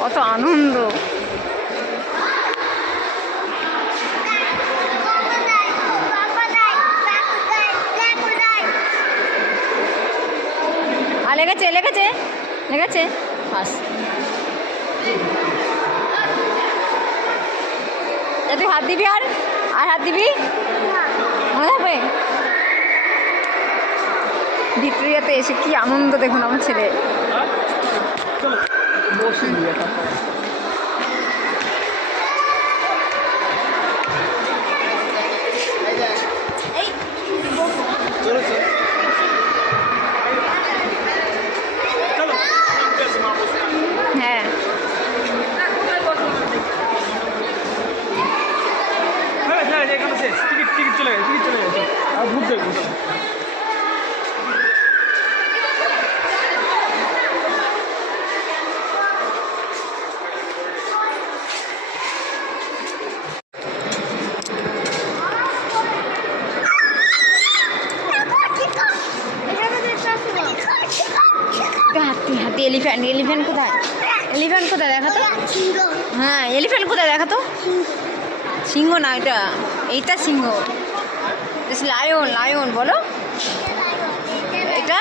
কত আনন্দ। আর লেগেছে লেগেছে লেগেছে বাস। তুই হাত দিবি আর হাত দিবি মনে হবে। ভিক্টোরিয়াতে এসে কি আনন্দ দেখুন আমার ছেলে। হ্যাঁ টিকিট চলে গেছে আর ঘুরতে হাতি হাতি এলিফ্যান্ট এলিফ্যান্ট কোথায় এলিফ্যান্ট কোথায় দেখা তো। হ্যাঁ এলিফ্যান্ট কোথায় দেখা তো। সিংহ না এটা এইটা সিংহ। লায়ন লায়ন বলো এটা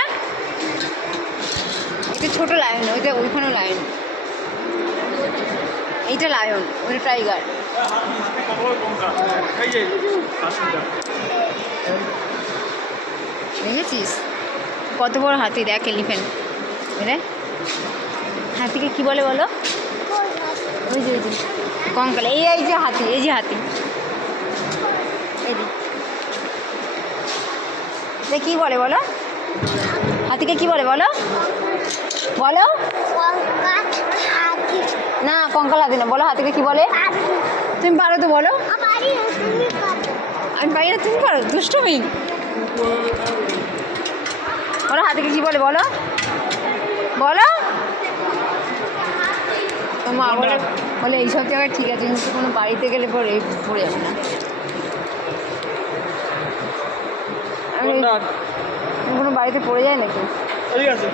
এটা ছোট লায়ন ওইটা ওইখানেও লায়ন এইটা লায়ন ওইটা টাইগার। দেখেছিস কত বড় হাতি দেখ এলিফ্যান্ট। রে হাতিকে কি বলে বলো। ওই যে কঙ্কাল এই এই যে হাতি এই যে হাতি এই কি বলে বলো হাতিকে কি বলে বলো বলো। না কঙ্কাল হাতি না বলো হাতিকে কি বলে। তুমি পারো তো বলো। আমি পারি না তুমি পারো দুষ্টুমি। বলো হাতিকে কি বলে বলো বলো। মা বলে বলে এইসব জায়গায় ঠিক আছে কিন্তু কোনো বাড়িতে গেলে পরে পড়ে যাবে না। কোনো বাড়িতে পড়ে যায় নাকি। ঠিক আছে।